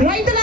రైతుల